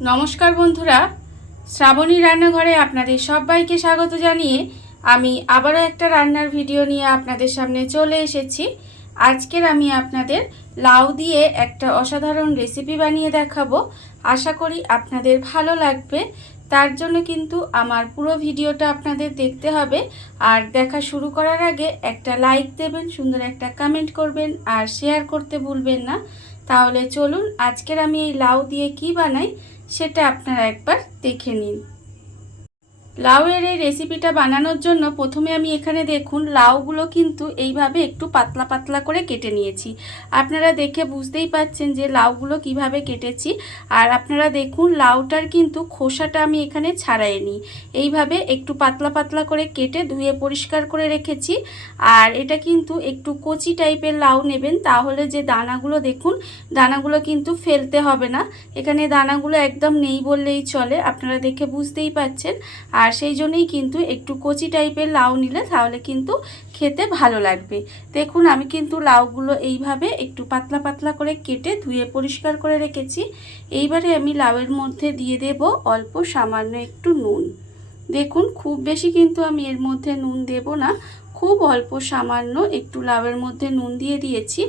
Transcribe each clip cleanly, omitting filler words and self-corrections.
নমস্কার বন্ধুরা, শ্রাবণী রান্নাঘরে আপনাদের সবাইকে স্বাগত জানিয়ে আমি আবারও একটা রান্নার ভিডিও নিয়ে আপনাদের সামনে চলে এসেছি। আজকের আমি আপনাদের লাউ দিয়ে একটা অসাধারণ রেসিপি বানিয়ে দেখাবো। আশা করি আপনাদের ভালো লাগবে। তার জন্য কিন্তু আমার পুরো ভিডিওটা আপনাদের দেখতে হবে। আর দেখা শুরু করার আগে একটা লাইক দেবেন, সুন্দর একটা কমেন্ট করবেন আর শেয়ার করতে ভুলবেন না। তাহলে চলুন আজকের আমি এই লাউ দিয়ে কি বানাই সেটা আপনারা একবার দেখে নিন। লাউয়ের এই রেসিপিটা বানানোর জন্য প্রথমে আমি এখানে দেখুন লাউগুলো কিন্তু এইভাবে একটু পাতলা পাতলা করে কেটে নিয়েছি। আপনারা দেখে বুঝতেই পাচ্ছেন যে লাউগুলো কিভাবে কেটেছি। আর আপনারা দেখুন লাউটার কিন্তু খোসাটা আমি এখানে ছাড়াই নিই। এইভাবে একটু পাতলা পাতলা করে কেটে ধুয়ে পরিষ্কার করে রেখেছি। আর এটা কিন্তু একটু কচি টাইপের লাউ নেবেন, তাহলে যে দানাগুলো দেখুন দানাগুলো কিন্তু ফেলতে হবে না। এখানে দানাগুলো একদম নেই বললেই চলে, আপনারা দেখে বুঝতেই পাচ্ছেন। আর সেই জন্যই কিন্তু একটু কচি টাইপের লাউ নিলে তাহলে কিন্তু খেতে ভালো লাগবে। দেখুন আমি কিন্তু লাউগুলো এইভাবে একটু পাতলা পাতলা করে কেটে ধুয়ে পরিষ্কার করে রেখেছি। এইবারে আমি লাউয়ের মধ্যে দিয়ে দেব অল্প সামান্য একটু নুন। দেখুন খুব বেশি কিন্তু আমি এর মধ্যে নুন দেব না, খুব অল্প সামান্য একটু লাউয়ের মধ্যে নুন দিয়ে দিয়েছি।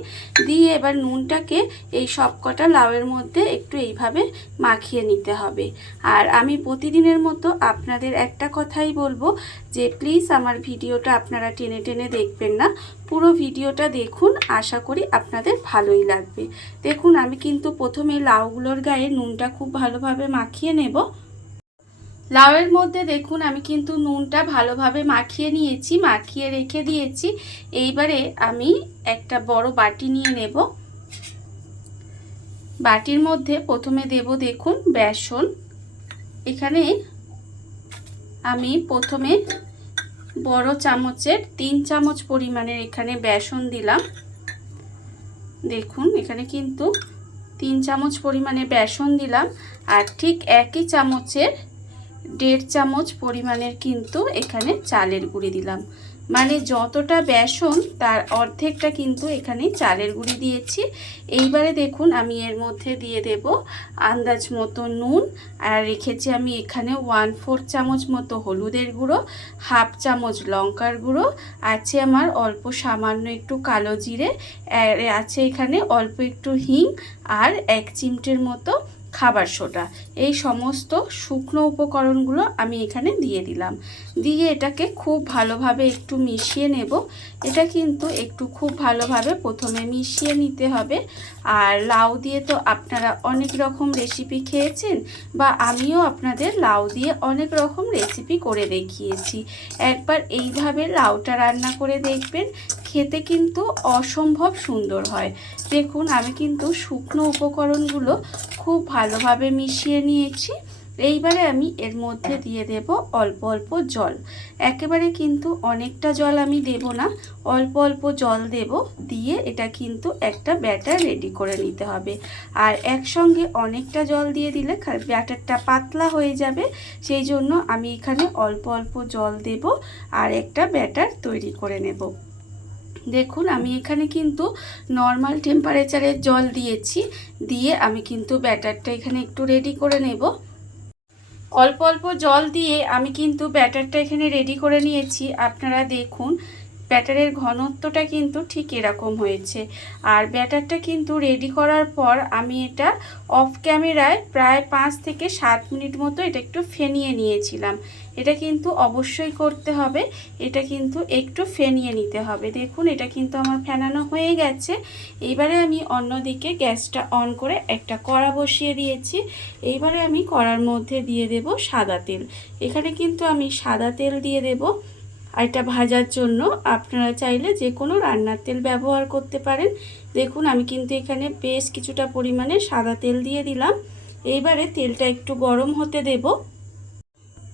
দিয়ে এবার নুনটাকে এই সবকটা লাউয়ের মধ্যে একটু এইভাবে মাখিয়ে নিতে হবে। আর আমি প্রতিদিনের মতো আপনাদের একটা কথাই বলবো যে প্লিজ আমার ভিডিওটা আপনারা টেনে টেনে দেখবেন না, পুরো ভিডিওটা দেখুন, আশা করি আপনাদের ভালোই লাগবে। দেখুন আমি কিন্তু প্রথমে লাউগুলোর গায়ে নুনটা খুব ভালোভাবে মাখিয়ে নেব। লাউয়ের মধ্যে দেখুন আমি কিন্তু নুনটা ভালোভাবে মাখিয়ে নিয়েছি, মাখিয়ে রেখে দিয়েছি। এইবারে আমি একটা বড় বাটি নিয়ে নেব। বাটির মধ্যে প্রথমে দেব দেখুন বেসন। এখানে আমি প্রথমে বড় চামচের 3 চামচ পরিমাণের এখানে বেসন দিলাম। দেখুন এখানে কিন্তু 3 চামচ পরিমাণে বেসন দিলাম। আর ঠিক একই চামচের 1.5 চামচ পরিমাণের কিন্তু এখানে চালের গুঁড়ি দিলাম। মানে যতটা বেসন তার অর্ধেকটা কিন্তু এখানে চালের গুঁড়ি দিয়েছি। এইবারে দেখুন আমি এর মধ্যে দিয়ে দেব আন্দাজ মতো নুন। আর রেখেছি আমি এখানে 1/4 চামচ মতো হলুদের গুঁড়ো, 1/2 চামচ লঙ্কার গুঁড়ো, আছে আমার অল্প সামান্য একটু কালো জিরে, আর আছে এখানে অল্প একটু হিং, আর 1 চিমটের মতো খাবার সোডা। এই সমস্ত শুকনো উপকরণগুলো আমি এখানে দিয়ে দিলাম। দিয়ে এটাকে খুব ভালোভাবে একটু মিশিয়ে নেব। এটা কিন্তু একটু খুব ভালোভাবে প্রথমে মিশিয়ে নিতে হবে। আর লাউ দিয়ে তো আপনারা অনেক রকম রেসিপি খেয়েছেন, বা আমিও আপনাদের লাউ দিয়ে অনেক রকম রেসিপি করে দেখিয়েছি। একবার এইভাবে লাউটা রান্না করে দেখবেন, খেতে কিন্তু অসম্ভব সুন্দর হয়। দেখুন আমি কিন্তু শুকনো উপকরণগুলো খুব ভালোভাবে মিশিয়ে নিয়েছি। এইবারে আমি এর মধ্যে দিয়ে দেব অল্প অল্প জল। একেবারে কিন্তু অনেকটা জল আমি দেব না, অল্প অল্প জল দেব। দিয়ে এটা কিন্তু একটা ব্যাটার রেডি করে নিতে হবে। আর একসঙ্গে অনেকটা জল দিয়ে দিলে ব্যাটারটা পাতলা হয়ে যাবে, সেই জন্য আমি এখানে অল্প অল্প জল দেব আর একটা ব্যাটার তৈরি করে নেব। দেখুন আমি এখানে কিন্তু নর্মাল টেম্পারেচারের জল দিয়েছি। দিয়ে আমি কিন্তু ব্যাটারটা এখানে একটু রেডি করে নেব। অল্প অল্প জল দিয়ে আমি কিন্তু ব্যাটারটা এখানে রেডি করে নিয়েছি। আপনারা দেখুন ব্যাটারের ঘনত্বটা কিন্তু ঠিক এরকম হয়েছে। আর ব্যাটারটা কিন্তু রেডি করার পর আমি এটা অফ ক্যামেরায় প্রায় 5 থেকে 7 মিনিট মতো এটা একটু ফেনিয়ে নিয়েছিলাম। এটা কিন্তু অবশ্যই করতে হবে, এটা কিন্তু একটু ফেনিয়ে নিতে হবে। দেখুন এটা কিন্তু আমার ফেনানো হয়ে গেছে। এইবারে আমি অন্যদিকে গ্যাসটা অন করে একটা কড়া বসিয়ে দিয়েছি। এইবারে আমি কড়ার মধ্যে দিয়ে দেব সাদা তেল। এখানে কিন্তু আমি সাদা তেল দিয়ে দেব। আর এটা ভাজার জন্য আপনারা চাইলে যে কোনো রান্নার তেল ব্যবহার করতে পারেন। দেখুন আমি কিন্তু এখানে বেশ কিছুটা পরিমাণে সাদা তেল দিয়ে দিলাম। এইবারে তেলটা একটু গরম হতে দেব।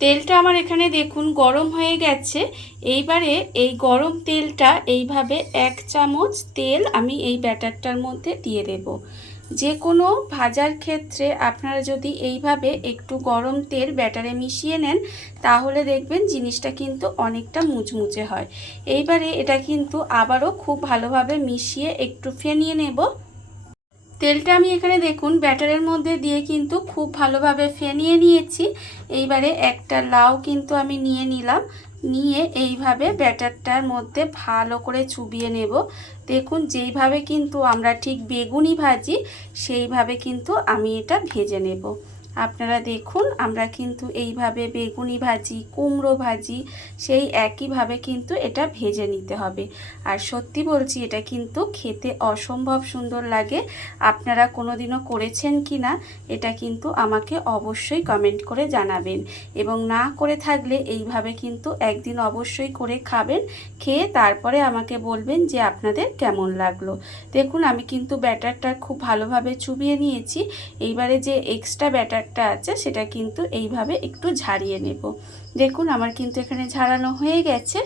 তেলটা আমার এখানে দেখুন গরম হয়ে গেছে। এইবারে এই গরম তেলটা এইভাবে 1 চামচ তেল আমি এই ব্যাটারটার মধ্যে দিয়ে দেব। যে কোনো ভাজার ক্ষেত্রে আপনারা যদি এইভাবে একটু গরম তেল ব্যাটারে মিশিয়ে নেন, তাহলে দেখবেন জিনিসটা কিন্তু অনেকটা মুচমুচে হয়। এইবারে এটা কিন্তু আবারও খুব ভালোভাবে মিশিয়ে একটু ফেনিয়ে নেব। তেলটা আমি এখানে দেখুন ব্যাটারের মধ্যে দিয়ে কিন্তু খুব ভালোভাবে ফেনিয়ে নিয়েছি। এইবারে একটা লাউ কিন্তু আমি নিয়ে নিলাম, নিয়ে এইভাবে ব্যাটারটার মধ্যে ভালো করে চুবিয়ে নেব। দেখুন যেইভাবে কিন্তু আমরা ঠিক বেগুনি ভাজি সেইভাবে কিন্তু আমি এটা ভেজে নেব। আপনারা দেখুন আমরা কিন্তু এইভাবে বেগুনি ভাজি, কুমড়ো ভাজি সেই একইভাবে কিন্তু এটা ভেজে নিতে হবে। আর সত্যি বলছি এটা কিন্তু খেতে অসম্ভব সুন্দর লাগে। আপনারা কোনোদিনও করেছেন কি না এটা কিন্তু আমাকে অবশ্যই কমেন্ট করে জানাবেন, এবং না করে থাকলে এইভাবে কিন্তু একদিন অবশ্যই করে খাবেন, খেয়ে তারপরে আমাকে বলবেন যে আপনাদের কেমন লাগলো। দেখুন আমি কিন্তু ব্যাটারটা খুব ভালোভাবে চুবিয়ে নিয়েছি। এইবারে যে এক্সট্রা ব্যাটারটা আছে সেটা কিন্তু এইভাবে একটু ঝাড়িয়ে নেব। দেখুন আমার কিন্তু এখানে ঝাড়ানো হয়ে গেছে।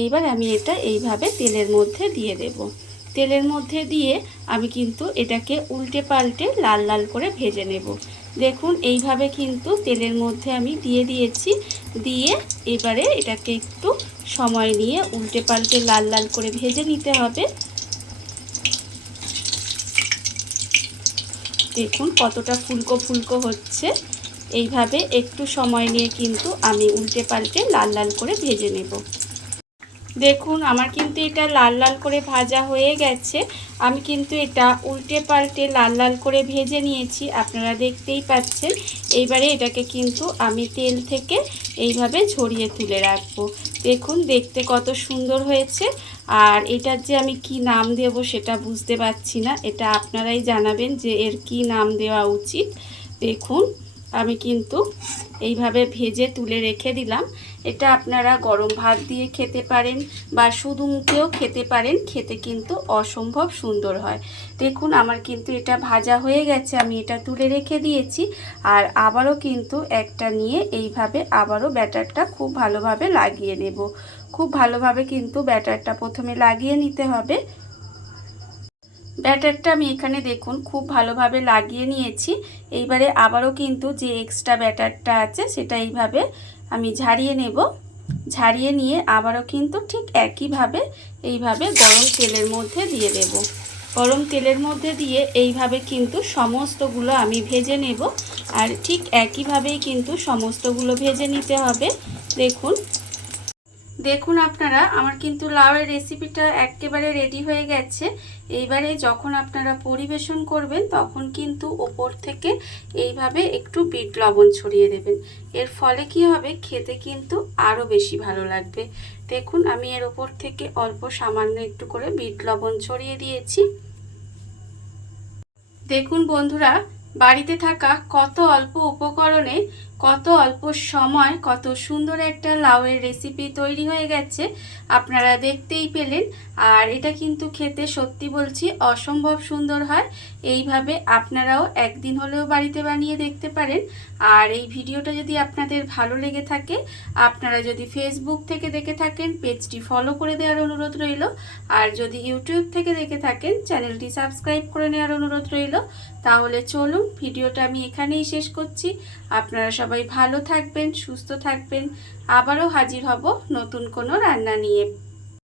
এইবার আমি এটা এইভাবে তেলের মধ্যে দিয়ে দেব। তেলের মধ্যে দিয়ে আমি কিন্তু এটাকে উল্টে পাল্টে লাল লাল করে ভেজে নেব। দেখুন এইভাবে কিন্তু তেলের মধ্যে আমি দিয়ে দিয়েছি। দিয়ে এবারে এটাকে একটু সময় নিয়ে উল্টে পাল্টে লাল লাল করে ভেজে নিতে হবে। দেখুন কতটা ফুলকো ফুলকো হচ্ছে। এইভাবে একটু সময় নিয়ে কিন্তু আমি উল্টে পাল্টে লাল লাল করে ভেজে নেব। দেখুন আমার কিন্তু এটা লাল লাল করে ভাজা হয়ে গেছে। আমি কিন্তু এটা উল্টে পাল্টে লাল লাল করে ভেজে নিয়েছি, আপনারা দেখতেই পাচ্ছেন। এইবারে এটাকে কিন্তু আমি তেল থেকে এইভাবে ঝরিয়ে তুলে রাখবো। দেখুন দেখতে কত সুন্দর হয়েছে। আর এটার যে আমি কি নাম দেব সেটা বুঝতে পারছি না, এটা আপনারাই জানাবেন যে এর কি নাম দেওয়া উচিত। দেখুন আমি কিন্তু এইভাবে ভেজে তুলে রেখে দিলাম। এটা আপনারা গরম ভাত দিয়ে খেতে পারেন বা শুধু মুখেও খেতে পারেন, খেতে কিন্তু অসম্ভব সুন্দর হয়। দেখুন আমার কিন্তু এটা ভাজা হয়ে গেছে, আমি এটা তুলে রেখে দিয়েছি। আর আবারও কিন্তু একটা নিয়ে এইভাবে আবারও ব্যাটারটা খুব ভালোভাবে লাগিয়ে নেব। খুব ভালোভাবে কিন্তু ব্যাটারটা প্রথমে লাগিয়ে নিতে হবে। ব্যাটারটা আমি এখানে দেখুন খুব ভালোভাবে লাগিয়ে নিয়েছি। এইবারে আবারও কিন্তু যে এক্সট্রা ব্যাটারটা আছে সেটা এইভাবে আমি ঝাড়িয়ে নেব। ঝাড়িয়ে নিয়ে আবারও কিন্তু ঠিক একইভাবে এইভাবে গরম তেলের মধ্যে দিয়ে দেব। গরম তেলের মধ্যে দিয়ে এইভাবে কিন্তু সমস্তগুলো আমি ভেজে নেব। আর ঠিক একইভাবেই কিন্তু সমস্তগুলো ভেজে নিতে হবে। দেখুন দেখুন আপনারা আমার কিন্তু লাউয়ের রেসিপিটা একেবারে রেডি হয়ে গেছে। এইবারে যখন আপনারা পরিবেশন করবেন তখন কিন্তু ওপর থেকে এইভাবে একটু বিট লবণ ছড়িয়ে দেবেন। এর ফলে কি হবে, খেতে কিন্তু আরও বেশি ভালো লাগবে। দেখুন আমি এর ওপর থেকে অল্প সামান্য একটু করে বিট লবণ ছড়িয়ে দিয়েছি। দেখুন বন্ধুরা বাড়িতে থাকা কত অল্প উপকরণে কত অল্প সময় কত সুন্দর একটা লাউয়ের রেসিপি তৈরি হয়ে গেছে, আপনারা দেখতেই পেলেন। আর এটা কিন্তু খেতে সত্যি বলছি অসম্ভব সুন্দর হয়। এইভাবে আপনারাও একদিন হলেও বাড়িতে বানিয়ে দেখতে পারেন। আর এই ভিডিওটা যদি আপনাদের ভালো লেগে থাকে, আপনারা যদি ফেসবুক থেকে দেখে থাকেন পেজটি ফলো করে দেওয়ার অনুরোধ রইল। আর যদি ইউটিউব থেকে দেখে থাকেন চ্যানেলটি সাবস্ক্রাইব করে নেওয়ার অনুরোধ রইল। তাহলে চলুন ভিডিওটা আমি এখানেই শেষ করছি। আপনারা সবাই ভালো থাকবেন, সুস্থ থাকবেন। আবারও হাজির হব নতুন কোনো রান্না নিয়ে।